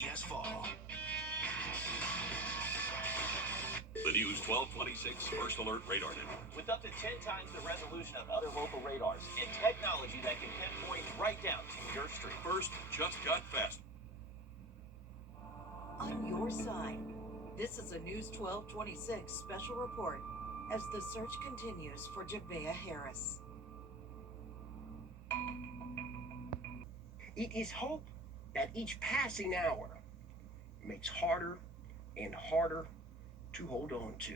Yes, fall. The News 1226 First Alert Radar Network. With up to 10 times the resolution of other local radars and technology that can pinpoint right down to your street. First, just got fast. On your side, this is a News 1226 special report as the search continues for Jabea Harris. It is hope that each passing hour makes harder and harder to hold on to.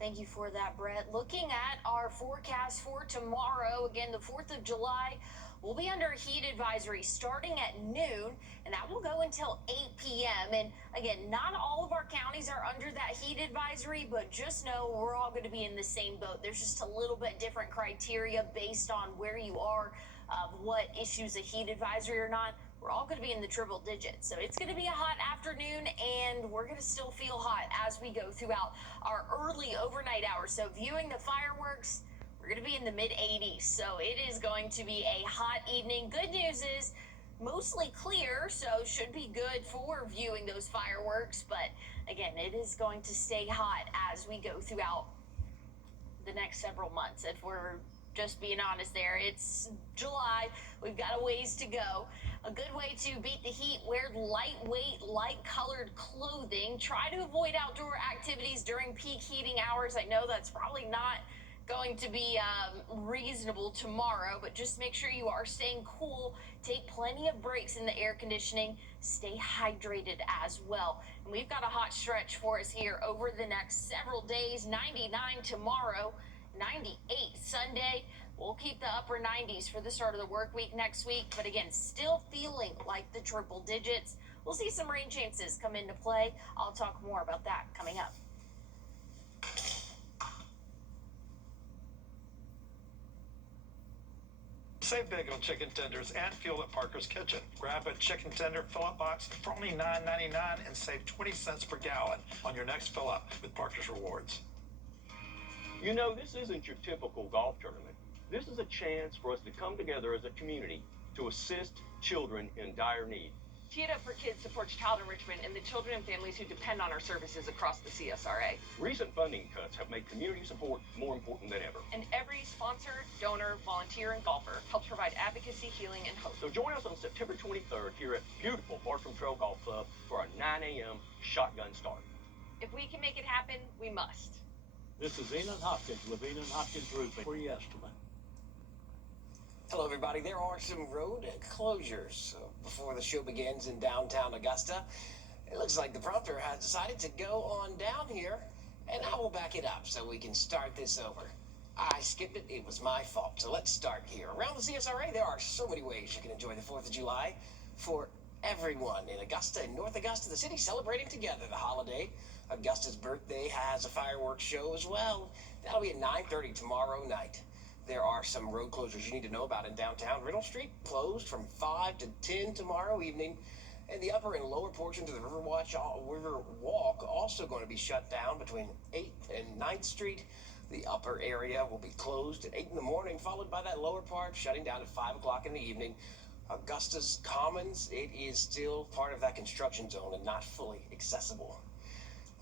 Thank you for that, Brett. Looking at our forecast for tomorrow, again, the 4th of July, we'll be under a heat advisory starting at noon, and that will go until 8 p.m. And again, not all of our counties are under that heat advisory, but just know we're all going to be in the same boat. There's just a little bit different criteria based on where you are, of what issues a heat advisory or not. We're all going to be in the triple digits. So it's going to be a hot afternoon, and we're going to still feel hot as we go throughout our early overnight hours. So viewing the fireworks, we're going to be in the mid 80s. So it is going to be a hot evening. Good news is mostly clear, so should be good for viewing those fireworks. But again, it is going to stay hot as we go throughout the next several months. If we're just being honest there, it's July. We've got a ways to go. A good way to beat the heat, wear lightweight, light-colored clothing. Try to avoid outdoor activities during peak heating hours. I know that's probably not going to be reasonable tomorrow, but just make sure you are staying cool. Take plenty of breaks in the air conditioning. Stay hydrated as well. And we've got a hot stretch for us here over the next several days. 99 tomorrow, 98 Sunday. We'll keep the upper 90s for the start of the work week next week, but again, still feeling like the triple digits. We'll see some rain chances come into play. I'll talk more about that coming up. Save big on chicken tenders and fuel at Parker's Kitchen. Grab a chicken tender fill-up box for only $9.99 and save 20 cents per gallon on your next fill-up with Parker's Rewards. You know, this isn't your typical golf tournament. This is a chance for us to come together as a community to assist children in dire need. Tee It Up for Kids supports child enrichment and the children and families who depend on our services across the CSRA. Recent funding cuts have made community support more important than ever. And every sponsor, donor, volunteer, and golfer helps provide advocacy, healing, and hope. So join us on September 23rd here at beautiful Bartram Trail Golf Club for our 9 a.m. shotgun start. If we can make it happen, we must. This is Enon Hopkins with Enon Hopkins Roofing for your estimate. Hello, everybody. There are some road closures before the show begins in downtown Augusta. It looks like the prompter has decided to go on down here, and I will back it up so we can start this over. I skipped it. It was my fault. So let's start here. Around the CSRA, there are so many ways you can enjoy the 4th of July for everyone in Augusta and North Augusta, the city celebrating together the holiday. Augusta's birthday has a fireworks show as well. That'll be at 9:30 tomorrow night. There are some road closures you need to know about in downtown. Riddle Street closed from 5 to 10 tomorrow evening. And the upper and lower portions of the River Walk also going to be shut down between 8th and 9th Street. The upper area will be closed at 8 in the morning, followed by that lower part shutting down at 5 o'clock in the evening. Augusta's Commons, it is still part of that construction zone and not fully accessible.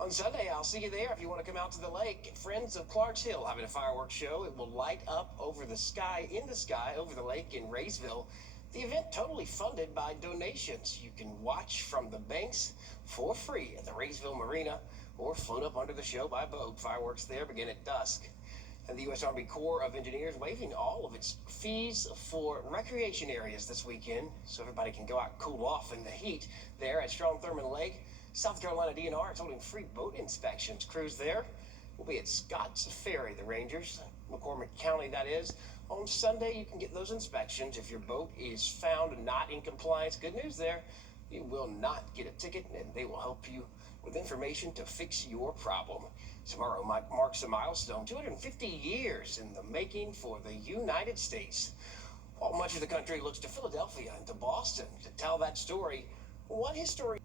On Sunday, I'll see you there if you want to come out to the lake. Friends of Clarks Hill having a fireworks show. It will light up over the sky, in the sky, over the lake in Raysville. The event totally funded by donations. You can watch from the banks for free at the Raysville Marina or float up under the show by boat. Fireworks there begin at dusk. And the U.S. Army Corps of Engineers waiving all of its fees for recreation areas this weekend so everybody can go out and cool off in the heat there at Strong Thurmond Lake. South Carolina DNR is holding free boat inspections. Crews there will be at Scott's Ferry, the Rangers, McCormick County, that is. On Sunday, you can get those inspections if your boat is found not in compliance. Good news there. You will not get a ticket, and they will help you with information to fix your problem. Tomorrow marks a milestone, 250 years in the making for the United States. While much of the country looks to Philadelphia and to Boston to tell that story, what history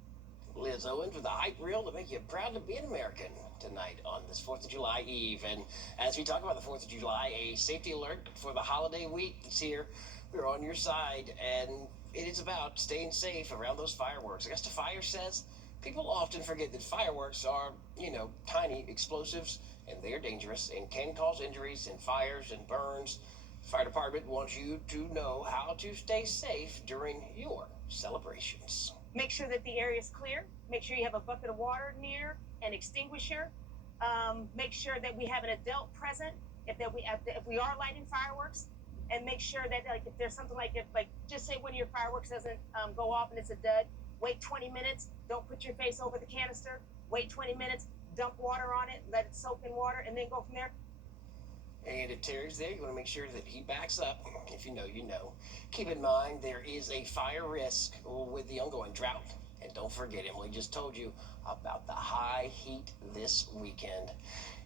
Liz Owens with a hype reel to make you proud to be an American tonight on this 4th of July Eve. And as we talk about the 4th of July, a safety alert for the holiday week is here. We're on your side, and it is about staying safe around those fireworks. Augusta Fire says people often forget that fireworks are, tiny explosives, and they're dangerous and can cause injuries and fires and burns. The fire department wants you to know how to stay safe during your celebrations. Make sure that the area is clear. Make sure you have a bucket of water near, an extinguisher. Make sure that we have an adult present if we are lighting fireworks, and make sure that if there's something just say one of your fireworks doesn't go off and it's a dud, wait 20 minutes. Don't put your face over the canister. Wait 20 minutes. Dump water on it. Let it soak in water, and then go from there. And if Terry's there, you want to make sure that he backs up. If you know, you know. Keep in mind, there is a fire risk with the ongoing drought. And don't forget, Emily just told you about the high heat this weekend.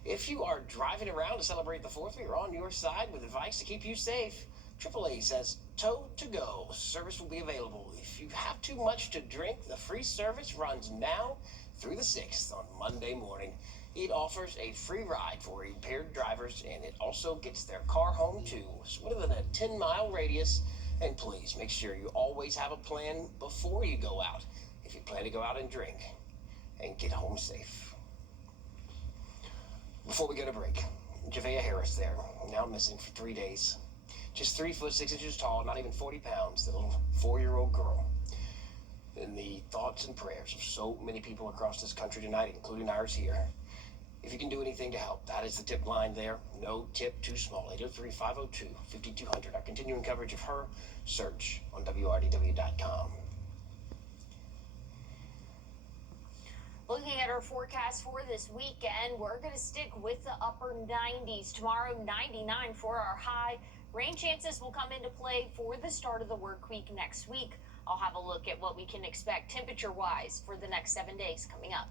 If you are driving around to celebrate the 4th, we are on your side with advice to keep you safe. AAA says tow to go service will be available. If you have too much to drink, the free service runs now through the 6th on Monday morning. It offers a free ride for impaired drivers, and it also gets their car home too. It's within a 10-mile radius. And please make sure you always have a plan before you go out, if you plan to go out and drink, and get home safe. Before we go to break, Javea Harris there, now missing for 3 days. Just 3 foot 6 inches tall, not even 40 pounds, the little 4-year-old girl. And the thoughts and prayers of so many people across this country tonight, including ours here. If you can do anything to help, that is the tip line there. No tip too small. 803-502-5200. Our continuing coverage of her. Search on WRDW.com. Looking at our forecast for this weekend, we're going to stick with the upper 90s. Tomorrow, 99 for our high. Rain chances will come into play for the start of the work week next week. I'll have a look at what we can expect temperature-wise for the next 7 days coming up.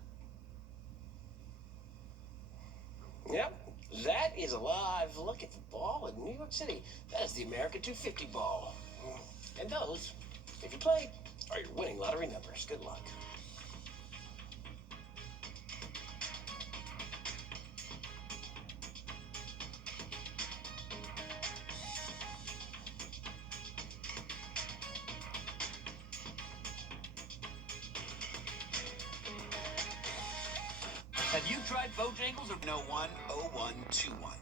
Yep, that is a live look at the ball in New York City. That is the American 250 ball. And those, if you play, are your winning lottery numbers. Good luck. Have you tried Bojangles or no 10121?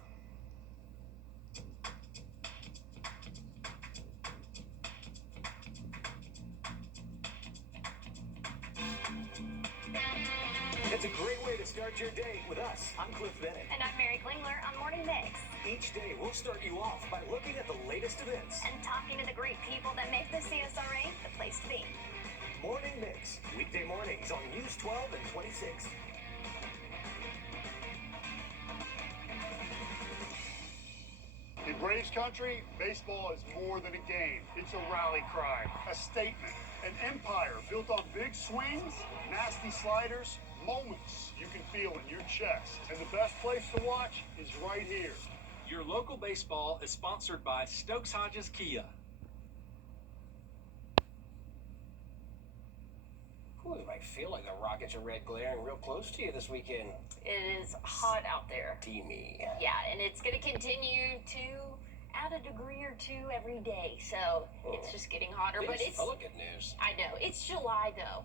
It's a great way to start your day with us. I'm Cliff Bennett. And I'm Mary Klingler on Morning Mix. Each day, we'll start you off by looking at the latest events and talking to the great people that make the CSRA the place to be. Morning Mix, weekday mornings on News 12 and 26. In Braves country, baseball is more than a game. It's a rally cry, a statement, an empire built on big swings, nasty sliders, moments you can feel in your chest. And the best place to watch is right here. Your local baseball is sponsored by Stokes Hodges Kia. Ooh, it might feel like the Rockets are red glaring real close to you this weekend. It is hot out there. Steamy. Yeah, and it's going to continue to add a degree or two every day, so it's just getting hotter. But it's full of good news. I know. It's July, though.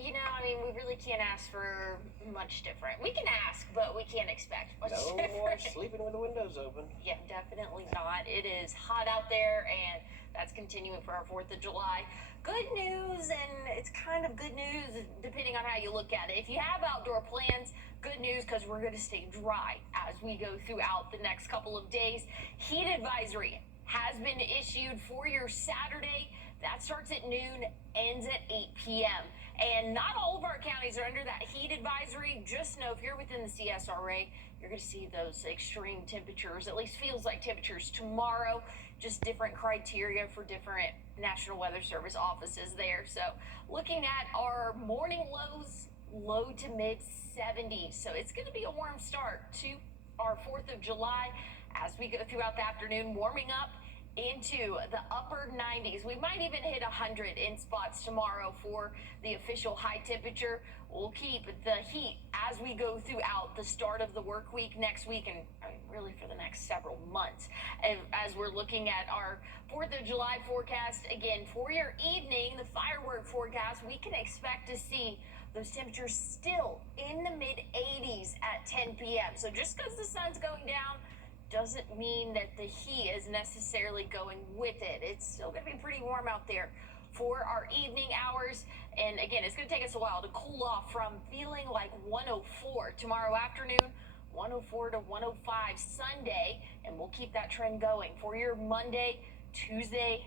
You know, I mean, we really can't ask for much different. We can ask, but we can't expect much different. No more sleeping with the windows open. Yeah, definitely not. It is hot out there, and that's continuing for our 4th of July. Good news, and it's kind of good news depending on how you look at it. If you have outdoor plans, good news because we're going to stay dry as we go throughout the next couple of days. Heat advisory has been issued for your Saturday. That starts at noon, ends at 8 p.m. And not all of our counties are under that heat advisory. Just know if you're within the CSRA, you're going to see those extreme temperatures, at least feels like temperatures tomorrow. Just different criteria for different National Weather Service offices there. So looking at our morning lows, low to mid 70s. So it's going to be a warm start to our 4th of July as we go throughout the afternoon, warming up into the upper 90s. We might even hit 100 in spots tomorrow for the official high temperature. We'll keep the heat as we go throughout the start of the work week next week, and really for the next several months. As we're looking at our 4th of July forecast, again, for your evening, the firework forecast, we can expect to see those temperatures still in the mid 80s at 10 p.m. So just because the sun's going down doesn't mean that the heat is necessarily going with it. It's still going to be pretty warm out there for our evening hours. And again, it's going to take us a while to cool off from feeling like 104 tomorrow afternoon, 104 to 105 Sunday, and we'll keep that trend going for your Monday, Tuesday,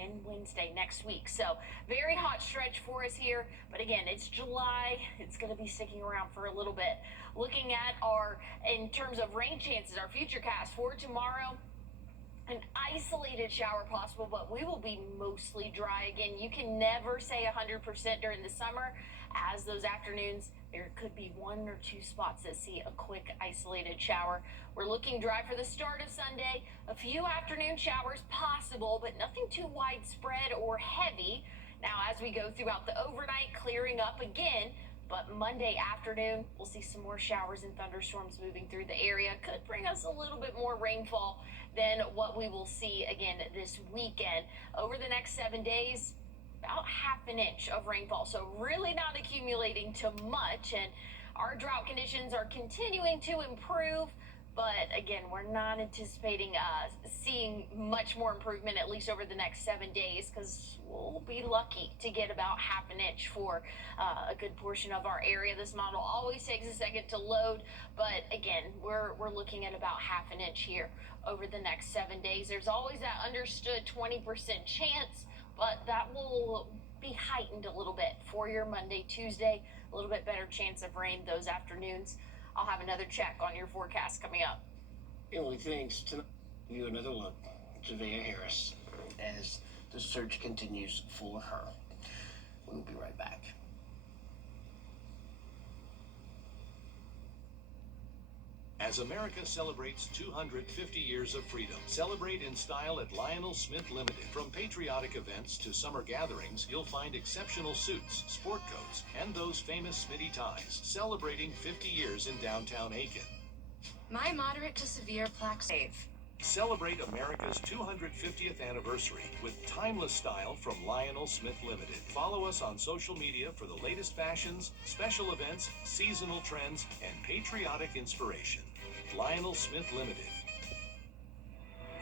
and Wednesday next week. So very hot stretch for us here, but again, it's July. It's going to be sticking around for a little bit. Looking at in terms of rain chances, our future cast for tomorrow, an isolated shower possible, but we will be mostly dry again. You can never say 100% during the summer, as those afternoons, there could be 1 or 2 spots that see a quick isolated shower. We're looking dry for the start of Sunday. A few afternoon showers possible, but nothing too widespread or heavy. Now, as we go throughout the overnight, clearing up again, but Monday afternoon, we'll see some more showers and thunderstorms moving through the area. Could bring us a little bit more rainfall than what we will see again this weekend. Over the next 7 days, about half an inch of rainfall. So really not accumulating to much. And our drought conditions are continuing to improve. But again, we're not anticipating seeing much more improvement, at least over the next 7 days, because we'll be lucky to get about half an inch for a good portion of our area. This model always takes a second to load, but again, we're looking at about half an inch here over the next 7 days. There's always that understood 20% chance, but that will be heightened a little bit for your Monday, Tuesday. A little bit better chance of rain those afternoons. I'll have another check on your forecast coming up. Emily, thanks. Tonight, give you another look at Javea Harris as the search continues for her. We'll be right back. As America celebrates 250 years of freedom, celebrate in style at Lionel Smith Limited. From patriotic events to summer gatherings, you'll find exceptional suits, sport coats, and those famous Smitty ties. Celebrating 50 years in downtown Aiken. My moderate to severe plaque save. Celebrate America's 250th anniversary with timeless style from Lionel Smith Limited. Follow us on social media for the latest fashions, special events, seasonal trends, and patriotic inspiration. Lionel Smith Limited.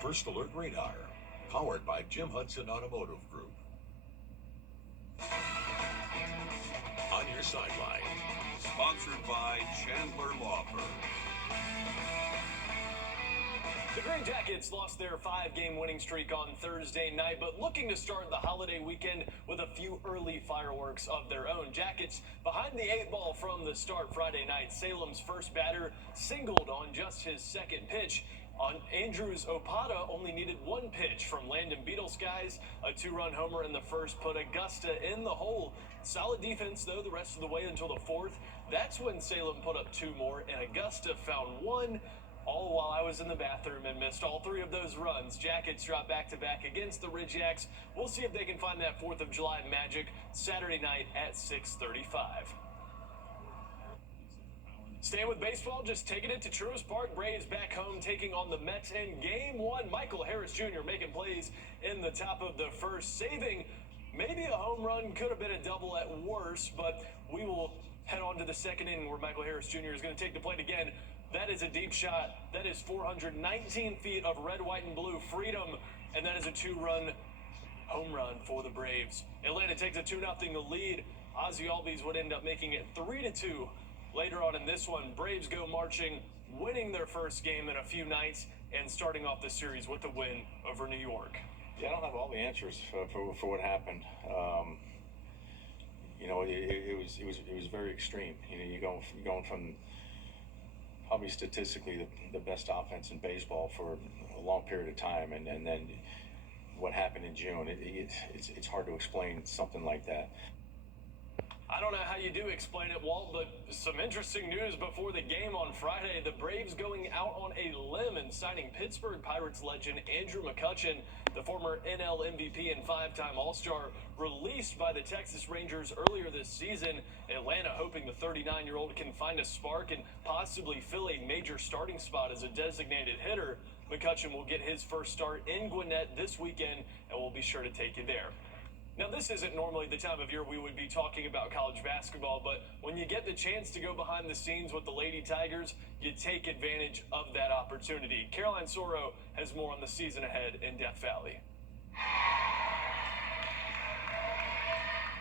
First Alert Radar, powered by Jim Hudson Automotive Group. On your sideline, sponsored by Chandler Law Firm. The Green Jackets lost their 5-game winning streak on Thursday night, but looking to start the holiday weekend with a few early fireworks of their own. Jackets behind the 8 ball from the start Friday night. Salem's first batter singled on just his second pitch. On Andrews Opata only needed 1 pitch from Landon Beetleskies. A 2-run homer in the first put Augusta in the hole. Solid defense, though, the rest of the way until the 4th. That's when Salem put up 2 more, and Augusta found 1. All while I was in the bathroom and missed all 3 of those runs. Jackets drop back-to-back against the Ridgeacs. We'll see if they can find that 4th of July magic Saturday night at 6:35. Staying with baseball, just taking it to Truist Park. Braves back home taking on the Mets in Game 1. Michael Harris Jr. making plays in the top of the first, saving maybe a home run, could have been a double at worst, but we will head on to the second inning where Michael Harris Jr. is going to take the plate again. That is a deep shot. That is 419 feet of red, white, and blue freedom, and that is a 2-run home run for the Braves. Atlanta takes a 2-0 lead. Ozzie Albies would end up making it 3-2 later on in this one. Braves go marching, winning their first game in a few nights, and starting off the series with a win over New York. Yeah, I don't have all the answers for what happened. It was very extreme. You're going from probably statistically the best offense in baseball for a long period of time, and then what happened in June, it's hard to explain something like that. I don't know how you do explain it, Walt, but some interesting news before the game on Friday. The Braves going out on a limb and signing Pittsburgh Pirates legend Andrew McCutchen, the former NL MVP and 5-time All-Star, released by the Texas Rangers earlier this season. Atlanta hoping the 39-year-old can find a spark and possibly fill a major starting spot as a designated hitter. McCutchen will get his first start in Gwinnett this weekend, and we'll be sure to take you there. Now, this isn't normally the time of year we would be talking about college basketball, but when you get the chance to go behind the scenes with the Lady Tigers, you take advantage of that opportunity. Caroline Soro has more on the season ahead in Death Valley.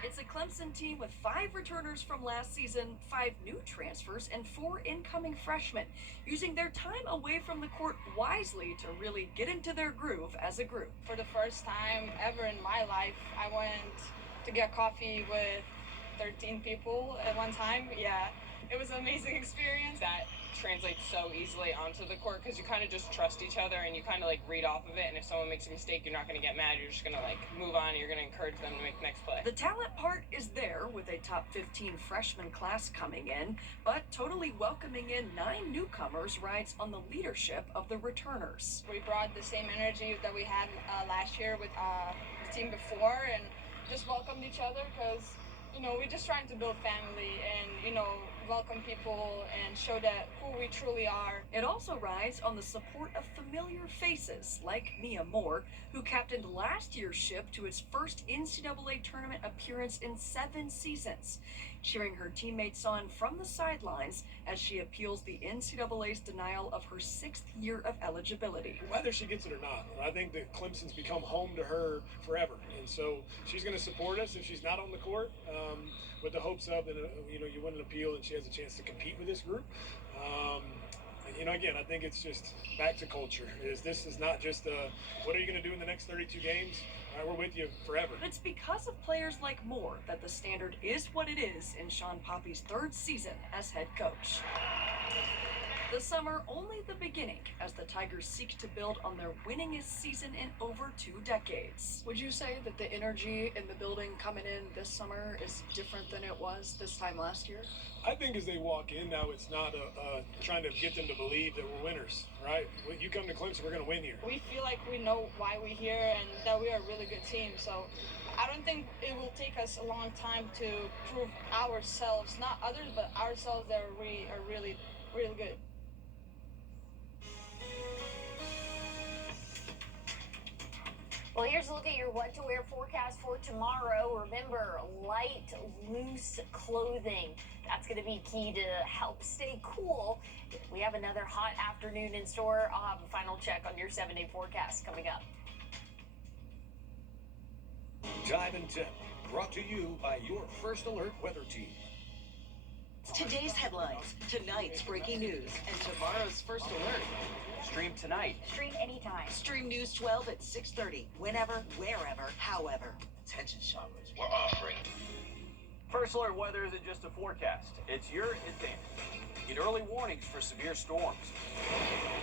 It's a Clemson team with 5 returners from last season, 5 new transfers, and 4 incoming freshmen, using their time away from the court wisely to really get into their groove as a group. For the first time ever in my life, I went to get coffee with 13 people at one time. Yeah, it was an amazing experience. That translates so easily onto the court because you kind of just trust each other and you kind of like read off of it, and if someone makes a mistake, you're not going to get mad. You're just going to like move on. You're going to encourage them to make the next play. The talent part is there with a top 15 freshman class coming in, but totally welcoming in 9 newcomers rides on the leadership of the returners. We brought the same energy that we had last year with the team before, and just welcomed each other because, you know, we're just trying to build family and, you know, welcome people and show that who we truly are. It also rides on the support of familiar faces like Mia Moore, who captained last year's ship to its first NCAA tournament appearance in 7 seasons, cheering her teammates on from the sidelines as she appeals the NCAA's denial of her 6th year of eligibility. Whether she gets it or not, I think that Clemson's become home to her forever, and so she's going to support us if she's not on the court, with the hopes of that you win an appeal and she has a chance to compete with this group. Again, I think it's just back to culture. This is not just what are you going to do in the next 32 games? We're with you forever. It's because of players like Moore that the standard is what it is in Sean Poppy's 3rd season as head coach. The summer only the beginning as the Tigers seek to build on their winningest season in over 2 decades. Would you say that the energy in the building coming in this summer is different than it was this time last year? I think as they walk in now, it's not trying to get them to believe that we're winners, right? When you come to Clemson, we're going to win here. We feel like we know why we're here and that we are a really good team. So I don't think it will take us a long time to prove ourselves, not others, but ourselves, that we are really, really good. Well, here's a look at your what to wear forecast for tomorrow. Remember, light, loose clothing. That's going to be key to help stay cool. We have another hot afternoon in store. I'll have a final check on your 7-day forecast coming up. Time and Tip, brought to you by your First Alert weather team. Today's headlines, tonight's breaking news, and tomorrow's First Alert. Stream tonight. Stream anytime. Stream News 12 at 6:30. Whenever, wherever, however. Attention shoppers, we're offering. First Alert weather isn't just a forecast, it's your advantage. Get early warnings for severe storms.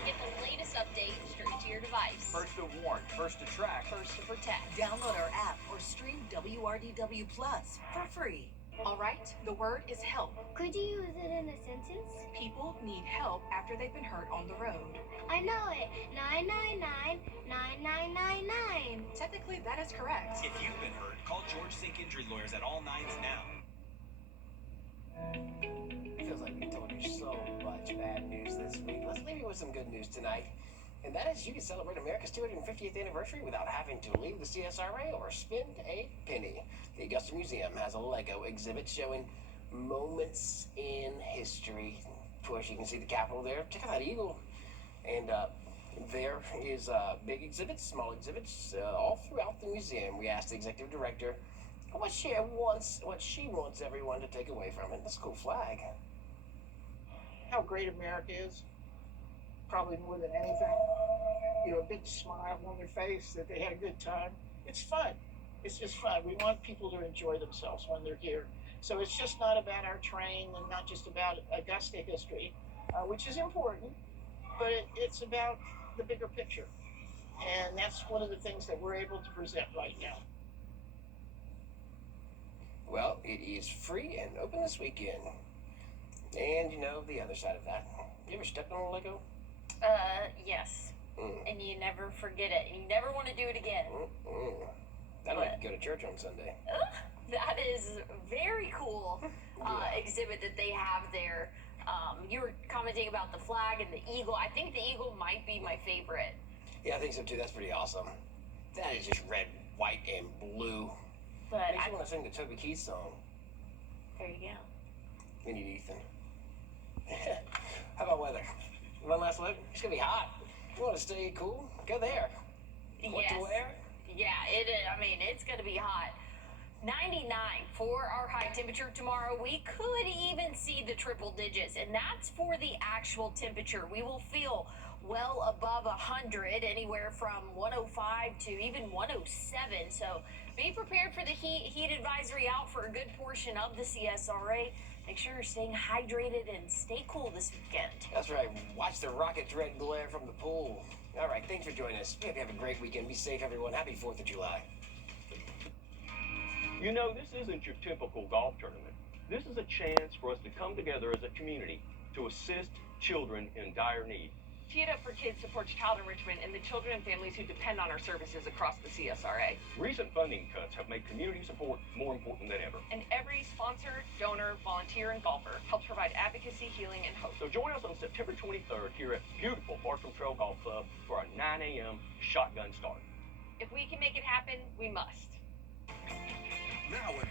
Get the latest update straight to your device. First to warn, first to track, first to protect. Download our app or stream WRDW Plus for free. All right, the word is help. Could you use it in a sentence? People need help after they've been hurt on the road. I know it. 999 9999. Technically, that is correct. If you've been hurt, call George Sink Injury Lawyers at all 9s now. Feels like we told you so much bad news this week. Let's leave you with some good news tonight. And that is you can celebrate America's 250th anniversary without having to leave the CSRA or spend a penny. The Augusta Museum has a Lego exhibit showing moments in history. Of course, you can see the Capitol there. Check out that eagle. And there is big exhibits, small exhibits, all throughout the museum. We asked the executive director what she wants everyone to take away from it. That's a cool flag. How great America is. Probably more than anything. A big smile on their face that they had a good time. It's fun. It's just fun. We want people to enjoy themselves when they're here. So it's just not about our train and not just about Augusta history, which is important, but it's about the bigger picture. And that's one of the things that we're able to present right now. Well, it is free and open this weekend. And you know the other side of that. You ever stepped on a Lego? Yes. And you never forget it. You never want to do it again. I'd like to go to church on Sunday. That is very cool exhibit that they have there. You were commenting about the flag and the eagle. I think the eagle might be my favorite. Yeah, I think so too. That's pretty awesome. That is just red, white, and blue. But Makes you want to sing the Toby Keith song. There you go. We need Ethan. How about weather? One last look. It's gonna be hot. You want to stay cool? Go there. What to wear? Yeah, it is. I mean, it's gonna be hot. 99 for our high temperature tomorrow. We could even see the triple digits, and that's for the actual temperature. We will feel well above 100, anywhere from 105 to even 107. So be prepared for the heat advisory out for a good portion of the CSRA. Make sure you're staying hydrated and stay cool this weekend. That's right. Watch the rocket's red glare from the pool. All right, thanks for joining us. We hope you have a great weekend. Be safe, everyone. Happy 4th of July. You know, this isn't your typical golf tournament. This is a chance for us to come together as a community to assist children in dire need. Tee It Up for Kids supports child enrichment and the children and families who depend on our services across the CSRA. Recent funding cuts have made community support more important than ever. And every sponsor, donor, volunteer, and golfer helps provide advocacy, healing, and hope. So join us on September 23rd here at beautiful Bartram Trail Golf Club for our 9 a.m. shotgun start. If we can make it happen, we must. Now at